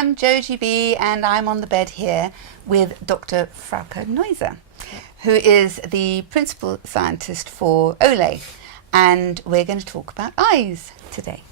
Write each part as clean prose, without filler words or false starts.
I'm JOGB and I'm on the bed here with Dr. Frauke Neuser, who is the principal scientist for Olay, and we're going to talk about eyes today.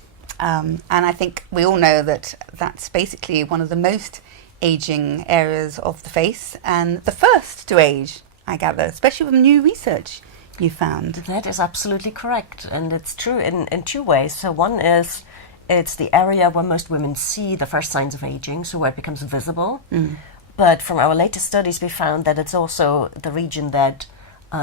And I think we all know that that's basically one of the most aging areas of the face and the first to age, I gather, especially with new research you found. That is absolutely correct, and it's true in two ways. So one is it's the area where most women see the first signs of aging, so where it becomes visible. But from our latest studies we found that it's also the region that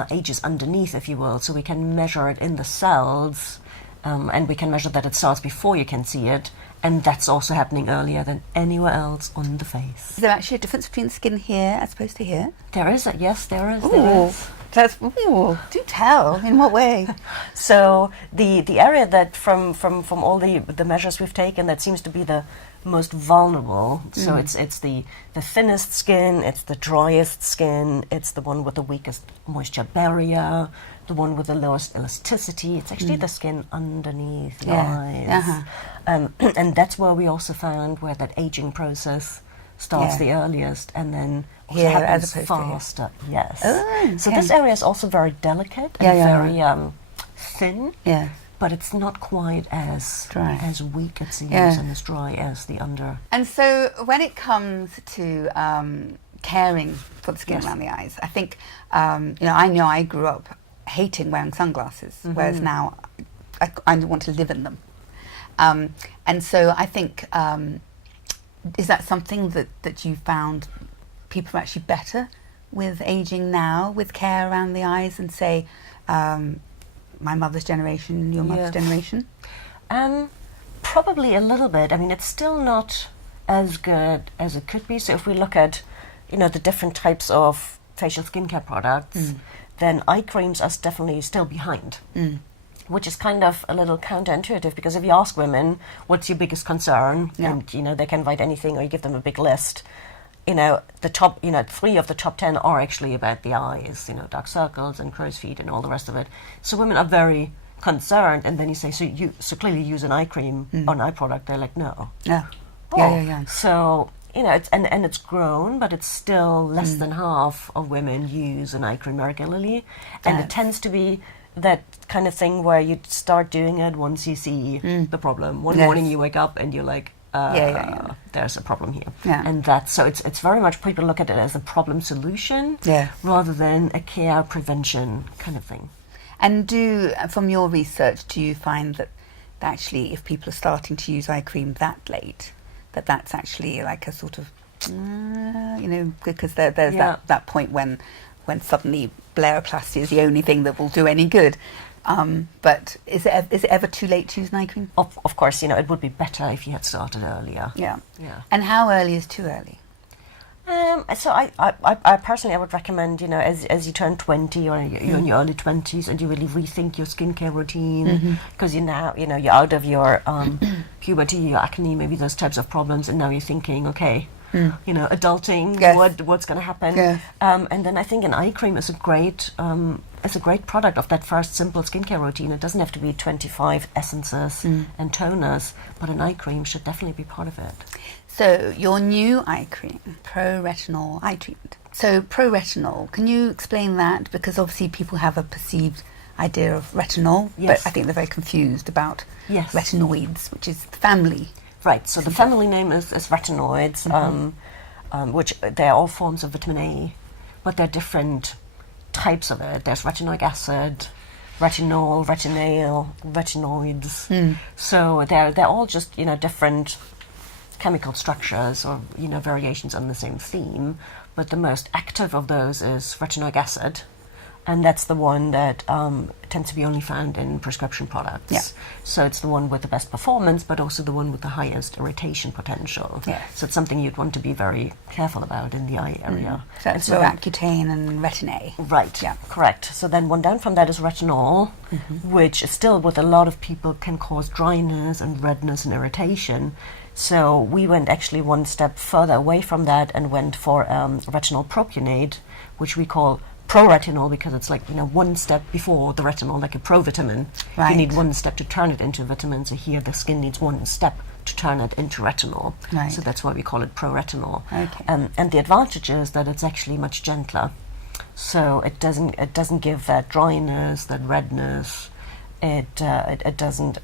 ages underneath, if you will, so we can measure it in the cells, and we can measure that it starts before you can see it, and that's also happening earlier than anywhere else on the face. Is there actually a difference between the skin here as opposed to here? There is, yes, there is. Ooh, do tell. In what way? So the area that from all the measures we've taken that seems to be the most vulnerable, so it's the thinnest skin, it's the driest skin, it's the one with the weakest moisture barrier, the one with the lowest elasticity. It's actually the skin underneath the eyes. And that's where we also found where that aging process starts the earliest, and then also happens faster. Yes. Oh, so this area is also very delicate and very thin. Yeah. But it's not quite as dry, as weak, it seems, and as dry as the under. And so when it comes to caring for the skin around the eyes, I think, I know I grew up hating wearing sunglasses, whereas now I want to live in them. And so I think, is that something that you found people are actually better with aging now, with care around the eyes, and say, my mother's generation, your mother's generation? Probably a little bit. I mean, it's still not as good as it could be. So if we look at, the different types of facial skincare products, then eye creams are definitely still behind. Which is kind of a little counterintuitive, because if you ask women, what's your biggest concern? And, they can write anything, or you give them a big list. The top, 3 of the top 10 are actually about the eyes, dark circles and crow's feet and all the rest of it. So women are very concerned, and then you say, so clearly use an eye cream or an eye product. They're like, no. Yeah. So, it's, and it's grown, but it's still less than half of women use an eye cream regularly. And it tends to be that kind of thing where you start doing it once you see the problem. One morning you wake up and you're like, there's a problem here. And that's, so it's very much, people look at it as a problem solution rather than a care prevention kind of thing. And from your research, do you find that actually if people are starting to use eye cream that late, that's actually like a sort of, because there's that point when suddenly bleioplasty is the only thing that will do any good. But is it ever too late to use an eye cream? Of course, it would be better if you had started earlier. Yeah. And how early is too early? So I personally, I would recommend, as you turn 20 or you're in your early 20s and you really rethink your skincare routine, because you're now, you're out of your puberty, your acne, maybe those types of problems, and now you're thinking, okay, adulting, what's going to happen? And then I think an eye cream is a great product of that first simple skincare routine. It doesn't have to be 25 essences and toners, but an eye cream should definitely be part of it. So your new eye cream, pro-retinol eye treatment. So pro-retinol, can you explain that? Because obviously people have a perceived idea of retinol, but I think they're very confused about retinoids, which is the family. Right, so the family name is retinoids, which they're all forms of vitamin A, but they're different types of it. There's retinoic acid, retinol, retinoids. So they're all just, different chemical structures or, variations on the same theme. But the most active of those is retinoic acid. And that's the one that tends to be only found in prescription products. So it's the one with the best performance, but also the one with the highest irritation potential. So it's something you'd want to be very careful about in the eye area. So that's Accutane and Retin-A. Right, correct. So then one down from that is retinol, which is still with a lot of people can cause dryness and redness and irritation. So we went actually one step further away from that and went for retinol propionate, which we call pro-retinol because it's like, one step before the retinol, like a provitamin. Right. You need one step to turn it into vitamin, so here the skin needs one step to turn it into retinol. Right. So that's why we call it pro-retinol. Okay. And the advantage is that it's actually much gentler. So it doesn't give that dryness, that redness. It doesn't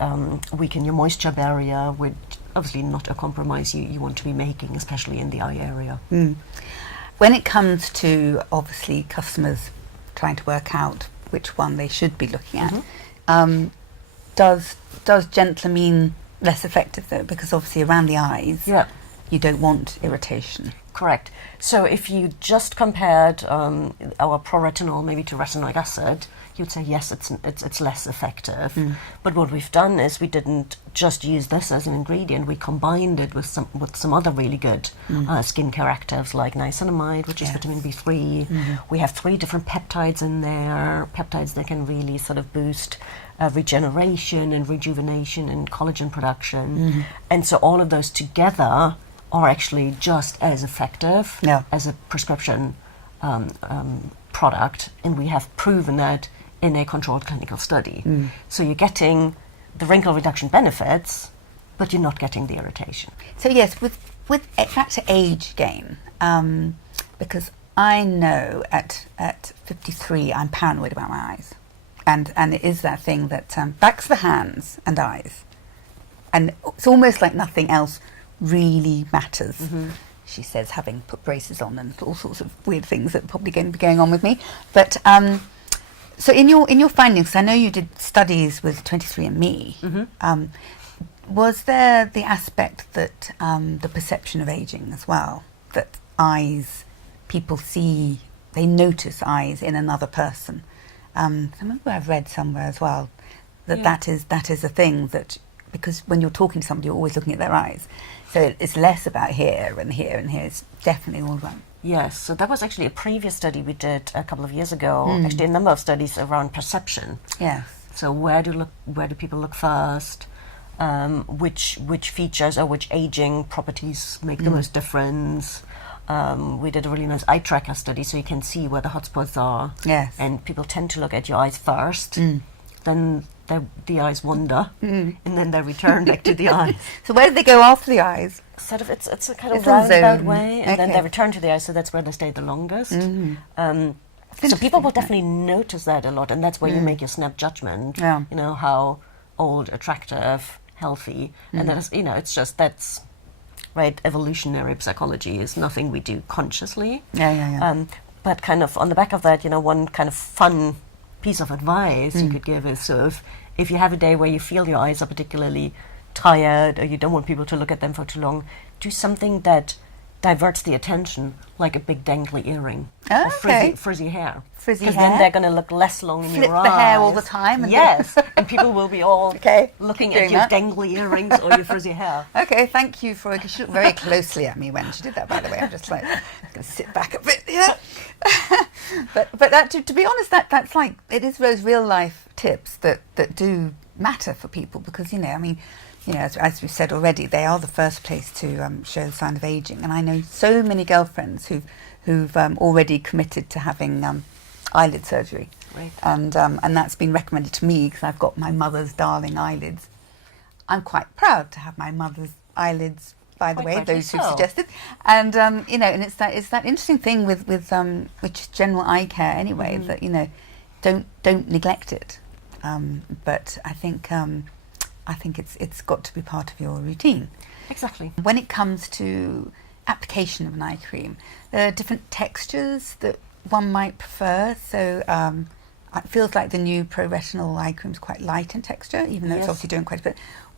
weaken your moisture barrier, which obviously not a compromise you want to be making, especially in the eye area. When it comes to, obviously, customers trying to work out which one they should be looking at, does gentler mean less effective, though? Because obviously around the eyes, you don't want irritation. Correct. So if you just compared our pro-retinol maybe to retinoic acid, you'd say yes, it's less effective. But what we've done is we didn't just use this as an ingredient. We combined it with some other really good skincare actives like niacinamide, which is vitamin B3. We have 3 different peptides in there. Peptides that can really sort of boost regeneration and rejuvenation and collagen production. And so all of those together are actually just as effective as a prescription product, and we have proven that in a controlled clinical study. So you're getting the wrinkle reduction benefits, but you're not getting the irritation. So yes, with back to age gain, because I know at 53 I'm paranoid about my eyes, and it is that thing that backs the hands and eyes, and it's almost like nothing else really matters. She says, having put braces on and all sorts of weird things that are probably going to be going on with me. But so in your findings, I know you did studies with 23andMe. Was there the aspect that the perception of aging as well, that eyes, people see, they notice eyes in another person? I remember I've read somewhere as well that is a thing, that because when you're talking to somebody, you're always looking at their eyes. So it's less about here and here and here. It's definitely all about. Yes, so that was actually a previous study we did a couple of years ago. Actually, a number of studies around perception. Yes. So where do people look first? Which features or which aging properties make the most difference? We did a really nice eye tracker study, so you can see where the hotspots are. Yes. And people tend to look at your eyes first. Then the eyes wander, and then they return back to the eyes. So where do they go after the eyes? Sort of, it's a kind of roundabout way, and then they return to the eyes, so that's where they stay the longest. So people will definitely notice that a lot, and that's where you make your snap judgment. Yeah. You know, how old, attractive, healthy, and that is, it's just, that's right. Evolutionary psychology is nothing we do consciously. But kind of on the back of that, one kind of fun piece of advice you could give is sort of, if you have a day where you feel your eyes are particularly tired or you don't want people to look at them for too long, do something that diverts the attention, like a big dangly earring or frizzy hair. Because then they're going to look less long in your eyes. Flip the hair all the time. And and people will be all looking at your dangly earrings or your frizzy hair. Okay, thank you, Frauke. She looked very closely at me when she did that, by the way. I'm just like, going to sit back a bit here. But that, to be honest, that's like, it is those real life tips that do matter for people, because, as we've said already, they are the first place to show the sign of aging. And I know so many girlfriends who've already committed to having eyelid surgery. Right. And that's been recommended to me because I've got my mother's darling eyelids. I'm quite proud to have my mother's eyelids, by the way, those who suggested. And, and it's that interesting thing with which is general eye care anyway, that, don't neglect it. But I think it's got to be part of your routine. Exactly. When it comes to application of an eye cream, there are different textures that one might prefer. So it feels like the new pro-retinol eye cream is quite light in texture, even though it's obviously doing quite a bit.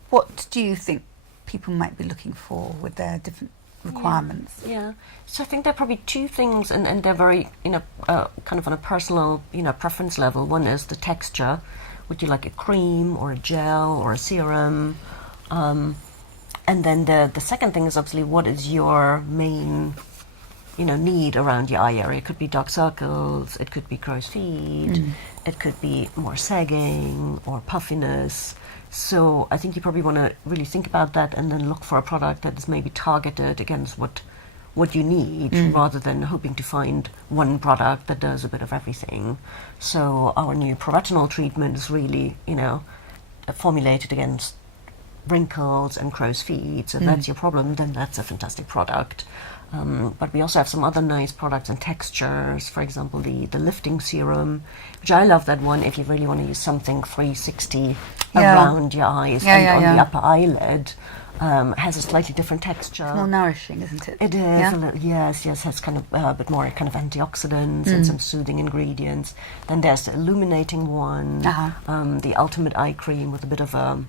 What do you think people might be looking for with their different requirements? Yeah. So I think there are probably two things, and they're very, kind of on a personal, preference level. One is the texture. Would you like a cream or a gel or a serum? And then the second thing is obviously, what is your main, need around your eye area? It could be dark circles, it could be crow's feet, it could be more sagging or puffiness. So I think you probably want to really think about that and then look for a product that is maybe targeted against what what you need rather than hoping to find one product that does a bit of everything. So our new retinol treatment is really, formulated against wrinkles and crow's feet. So if that's your problem, then that's a fantastic product. But we also have some other nice products and textures. For example, the lifting serum, which I love that one if you really want to use something 360 around your eyes and on the upper eyelid. Has a slightly different texture. It's more nourishing, isn't it? It is. Yes. Has kind of a bit more kind of antioxidants and some soothing ingredients. Then there's the illuminating one, the ultimate eye cream with a bit of a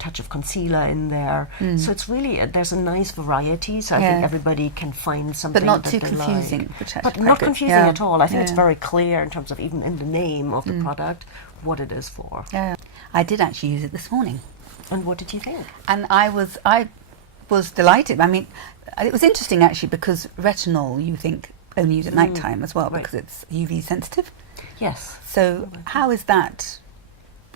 touch of concealer in there. So it's really there's a nice variety. So I think everybody can find something, but not that too they confusing. Like. But not confusing at all. I think it's very clear in terms of even in the name of the product what it is for. Yeah, I did actually use it this morning. And what did you think? And I was delighted. I mean, it was interesting actually because retinol you think only use at night time as well because it's UV sensitive. Yes. So how is that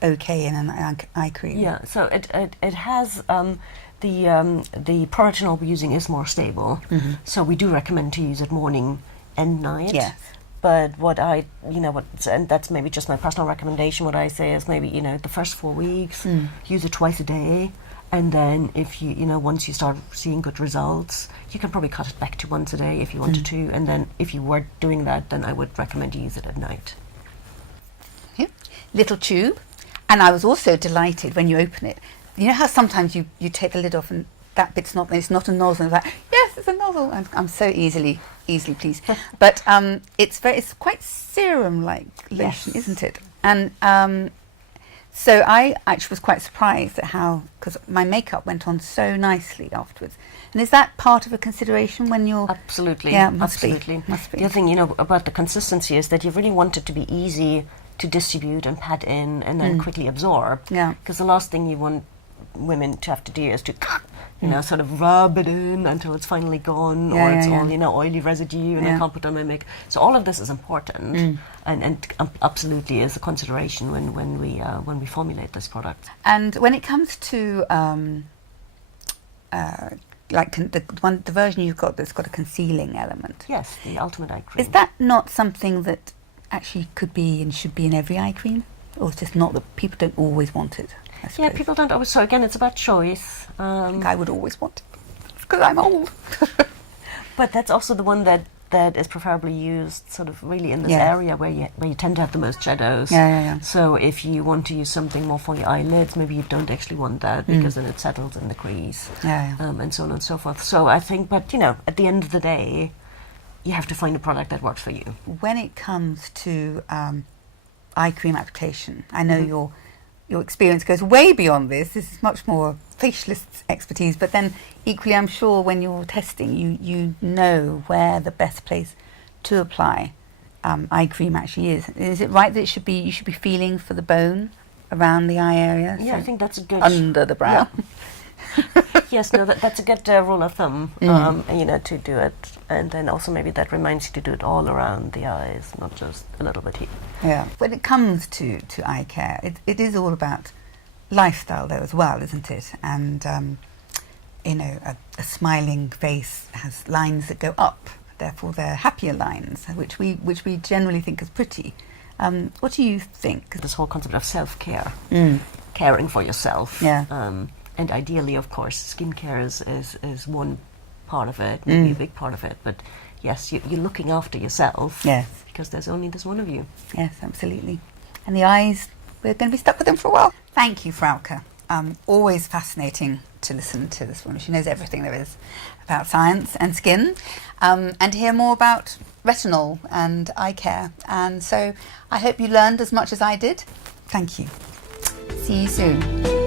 okay in an eye cream? Yeah. So it has the retinol we're using is more stable. So we do recommend to use it morning and night. Yes. But and that's maybe just my personal recommendation. What I say is maybe, the first 4 weeks, use it twice a day. And then if once you start seeing good results, you can probably cut it back to once a day if you wanted to. And then if you were doing that, then I would recommend you use it at night. Yeah. Little tube. And I was also delighted when you open it. You know how sometimes you take the lid off and that bit's it's not a nozzle. And it's like, yes, it's a nozzle. I'm so easily pleased. But it's quite serum-like lotion, isn't it? And so I actually was quite surprised at how, because my makeup went on so nicely afterwards. And is that part of a consideration when you're... Absolutely. Yeah, must be. The other thing, about the consistency is that you really want it to be easy to distribute and pat in and then quickly absorb. Yeah. Because the last thing you want women to have to do is to sort of rub it in until it's finally gone, or it's all oily residue and I can't put on my makeup. So all of this is important and absolutely is a consideration when we formulate this product. And when it comes to the version you've got that's got a concealing element. Yes, the ultimate eye cream. Is that not something that actually could be and should be in every eye cream, or it's just not that people don't always want it? Yeah, people don't always. So again, it's about choice. I think I would always want it because I'm old. But that's also the one that is preferably used sort of really in this area where you tend to have the most shadows. Yeah. So if you want to use something more for your eyelids, maybe you don't actually want that because then it settles in the crease. And so on and so forth. So I think, but at the end of the day, you have to find a product that works for you. When it comes to eye cream application, I know your experience goes way beyond this. This is much more facialist expertise, but then equally I'm sure when you're testing you know where the best place to apply eye cream actually is. Is it right that you should be feeling for the bone around the eye area? Yeah, so I think that's a good... Under the brow. Yeah. Yes, no, that's a good rule of thumb, to do it. And then also maybe that reminds you to do it all around the eyes, not just a little bit here. Yeah. When it comes to eye care, it is all about lifestyle though as well, isn't it? And, a smiling face has lines that go up, therefore they're happier lines, which we generally think is pretty. What do you think? This whole concept of self-care, caring for yourself. Yeah. And ideally, of course, skincare is one part of it, maybe a big part of it. But yes, you're looking after yourself. Yes. Because there's only this one of you. Yes, absolutely. And the eyes, we're going to be stuck with them for a while. Thank you, Frauke. Always fascinating to listen to this woman. She knows everything there is about science and skin, and hear more about retinol and eye care. And so I hope you learned as much as I did. Thank you. See you soon.